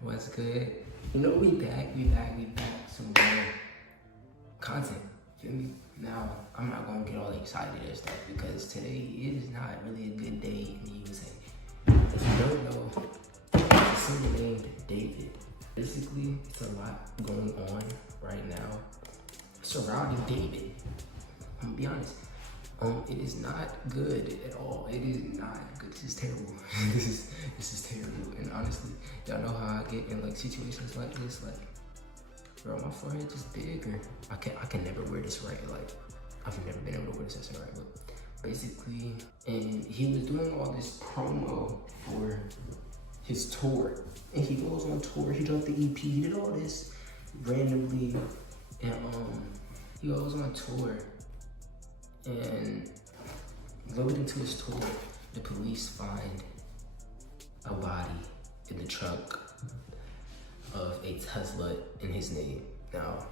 What's good? You know, we back. Some more content. Feel me? Now, I'm not gonna get all excited and stuff because today it is not really a good day in the USA. If you don't know, someone named David. Basically, it's a lot going on right now surrounding David. I'm gonna be honest. It is not good at all. It is not good. This is terrible. this is terrible. And honestly, y'all know how I get in like situations like this. Like, bro, my forehead just bigger. I can never wear this right. Like, I've never been able to wear this accent right. But basically, and he was doing all this promo for his tour. And he goes on tour. He dropped the EP. He did all this randomly, and he goes on tour. And loading to his tour, the police find a body in the trunk of a Tesla in his name. Now,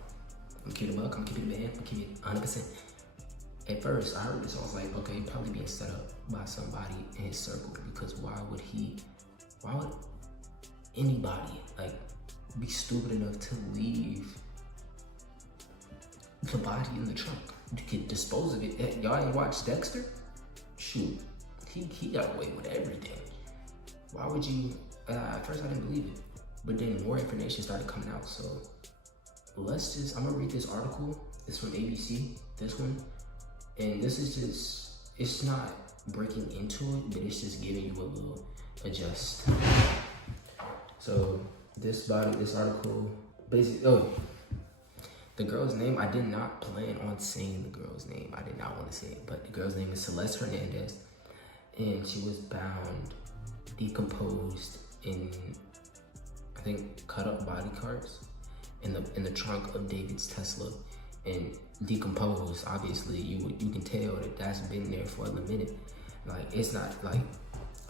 I'm keeping it a buck, I'm keeping it a band, I'm keeping it 100%. At first, I heard this, I was like, okay, probably being set up by somebody in his circle, because why would anybody like be stupid enough to leave the body in the trunk? You could dispose of it. Y'all ain't watched Dexter? Shoot, he got away with everything. Why would you? At first I didn't believe it, but then more information started coming out. So I'm gonna read this article. It's from ABC, this one, and this is just, it's not breaking into it, but it's just giving you a little adjust. So this article, basically, the girl's name, I did not plan on saying the girl's name. I did not want to say it, but the girl's name is Celeste Hernandez, and she was found decomposed in, I think, cut up body parts in the trunk of David's Tesla. And decomposed, obviously, you can tell that that's been there for a minute. Like, it's not like,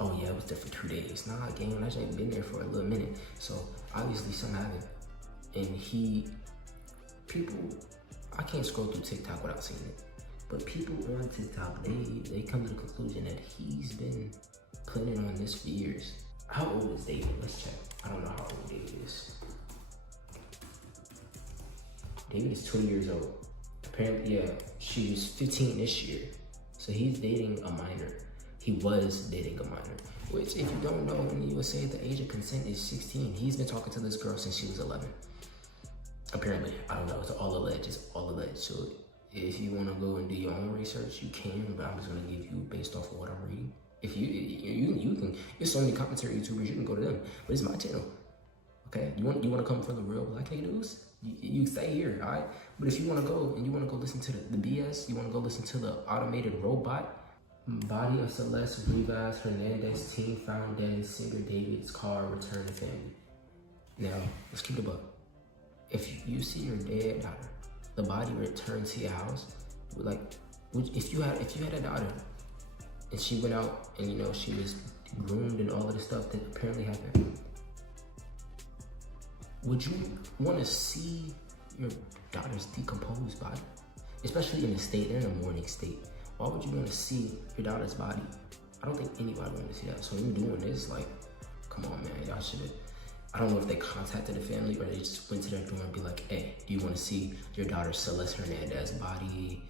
oh yeah, it was there for 2 days. Nah, gang, that ain't been there for a little minute. So obviously, something happened, and people, I can't scroll through TikTok without seeing it, but people on TikTok, they come to the conclusion that he's been planning on this for years. How old is David? Let's check. I don't know how old David is. David is 20 years old. Apparently, yeah, she was 15 this year. So he's dating a minor. He was dating a minor, which, if you don't know, in the USA, the age of consent is 16. He's been talking to this girl since she was 11. Apparently, I don't know, it's all alleged, So if you wanna go and do your own research, you can, but I'm just gonna give you based off of what I'm reading. If you can, there's so many commentary YouTubers, you can go to them, but it's my channel, okay? You wanna come for the real Black news? You stay here, all right? But if you wanna go and you wanna go listen to the BS, you wanna go listen to the automated robot, body of Celeste Rivas Hernandez, teen found dead in singer David's car, return to family. Now, let's keep it above. If you see your dead daughter, the body returned to your house, like, if you had a daughter and she went out and, you know, she was groomed and all of the stuff that apparently happened, would you want to see your daughter's decomposed body? Especially in the state, they're in a mourning state. Why would you want to see your daughter's body? I don't think anybody want to see that. So when you're doing this, like, come on, man, y'all should have. I don't know if they contacted the family or they just went to their door and be like, hey, do you want to see your daughter Celeste Hernandez's body?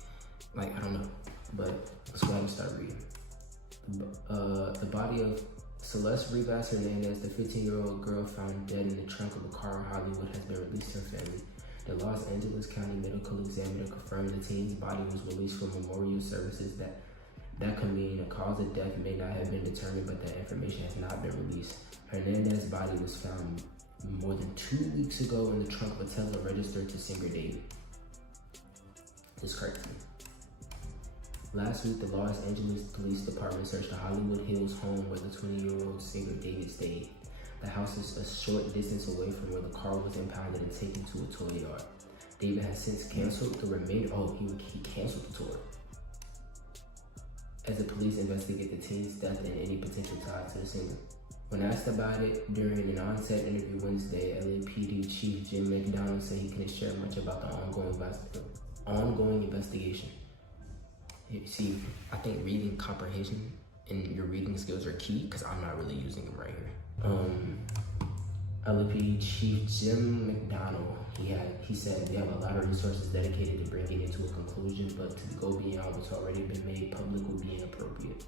Like, I don't know, but let's go ahead and start reading. The body of Celeste Rivas Hernandez, the 15-year-old girl found dead in the trunk of a car in Hollywood, has been released to her family. The Los Angeles County Medical Examiner confirmed the teen's body was released for memorial services. That could mean a cause of death may not have been determined, but that information has not been released. Hernandez's body was found more than 2 weeks ago in the trunk of a Tesla registered to singer David. It's crazy. Last week, the Los Angeles Police Department searched the Hollywood Hills home where the 20-year-old singer David stayed. The house is a short distance away from where the car was impounded and taken to a toy yard. David has since canceled the remainder. He canceled the tour. As the police investigate the teen's death and any potential tie to the singer. When asked about it during an on-set interview Wednesday, LAPD Chief Jim McDonald said he couldn't share much about the ongoing investigation. You see, I think reading comprehension and your reading skills are key, because I'm not really using them right here. LAPD Chief Jim McDonald, he said we have a lot of resources dedicated to bringing it to a conclusion, but to go beyond what's already been made public would be inappropriate.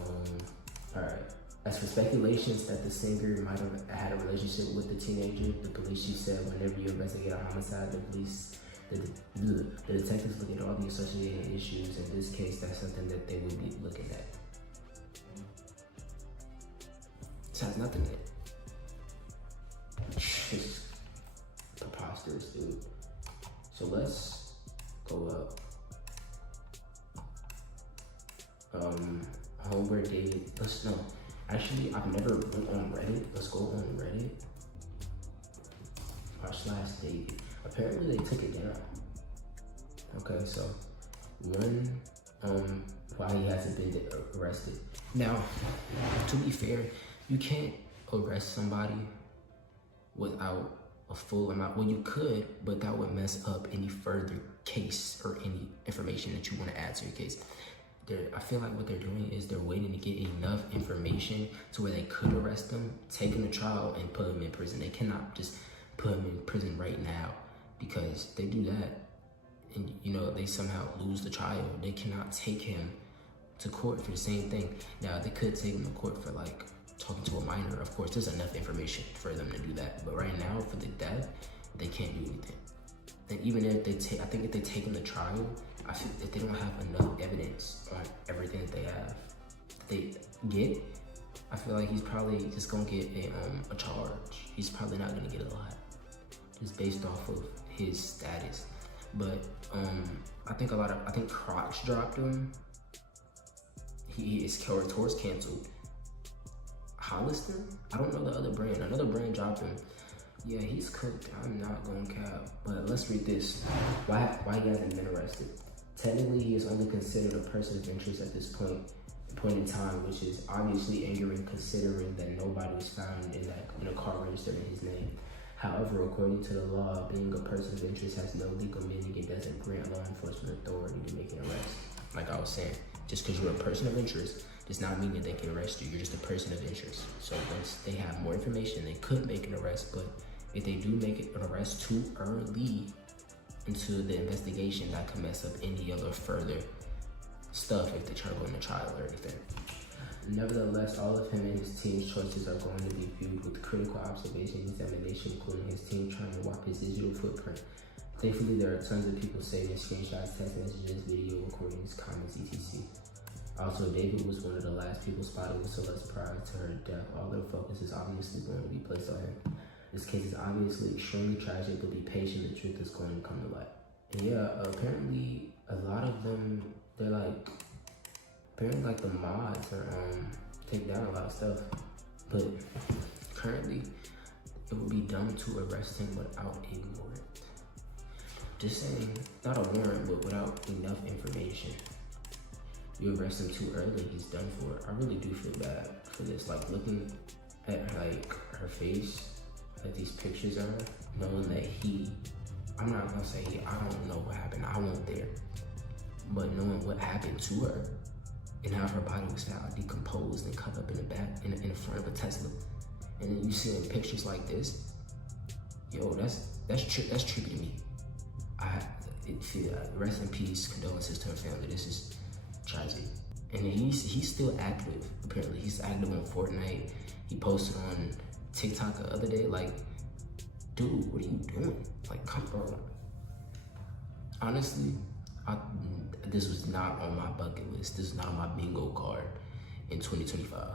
All right. As for speculations that the singer might have had a relationship with the teenager, the police chief said whenever you investigate a homicide, the detectives look at all the associated issues. In this case, that's something that they would be looking at. This has nothing in it. It's preposterous, dude. So let's go up. Homeward David. Actually, I've never went on Reddit. Let's go on Reddit. /David. Apparently they took it down. Okay, so one, why he hasn't been arrested. Now, to be fair, you can't arrest somebody without a full amount. Well, you could, but that would mess up any further case or any information that you want to add to your case. I feel like what they're doing is they're waiting to get enough information to where they could arrest them, take them to trial, and put them in prison. They cannot just put them in prison right now, because they do that and, you know, they somehow lose the trial. They cannot take him to court for the same thing. Now, they could take him to court for like talking to a minor. Of course, there's enough information for them to do that. But right now, for the death, they can't do anything. And even if they take, I think if they take him to trial, I feel that they don't have enough evidence on everything that they have. That they get, I feel like he's probably just gonna get a charge. He's probably not gonna get a lot, just based off of his status. But I think Crocs dropped him. His tour's canceled. Hollister? I don't know the other brand. Another brand dropped him. Yeah, he's cooked. I'm not gonna cap. But let's read this. Why he hasn't been arrested? Technically, he is only considered a person of interest at this point in time, which is obviously angering considering that nobody was found in a car registered in his name. However, according to the law, being a person of interest has no legal meaning and doesn't grant law enforcement authority to make an arrest. Like I was saying, just because you're a person of interest does not mean that they can arrest you. You're just a person of interest. So once they have more information, they could make an arrest. But if they do make an arrest too early into the investigation, that could mess up any other further stuff if they try to go into trial or anything. Nevertheless, all of him and his team's choices are going to be viewed with critical observation and examination, including his team trying to wipe his digital footprint. Thankfully, there are tons of people saving screenshots, text messages, video recordings, comments, etc. Also, David was one of the last people spotted with Celeste prior to her death. All their focus is obviously going to be placed on him. This case is obviously extremely tragic, but be patient, the truth is going to come to light. And yeah, apparently a lot of them, they're like, apparently like the mods are take down a lot of stuff. But currently, it would be dumb to arrest him without a warrant. Just saying, not a warrant, but without enough information. You arrest him too early, he's done for. I really do feel bad for this. Like looking at like her face, that these pictures are, knowing that I'm not gonna say I don't know what happened, I wasn't there, but knowing what happened to her and how her body was found decomposed and cut up in the back, in the front of a Tesla, and then you see in pictures like this, yo, that's trippy to me. Rest in peace, condolences to her family. This is tragic. And then he's still active. Apparently, he's active on Fortnite. He posted on TikTok the other day, like, dude, what are you doing? Like, come on. Honestly, this was not on my bucket list. This is not on my bingo card in 2025.